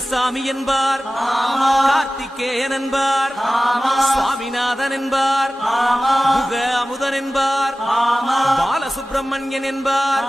சாமி என்பார், கார்த்திகேயன் என்பார், சுவாமிநாதன் என்பார், முக அமுதன் என்பார், பாலசுப்பிரமணியன் என்பார்,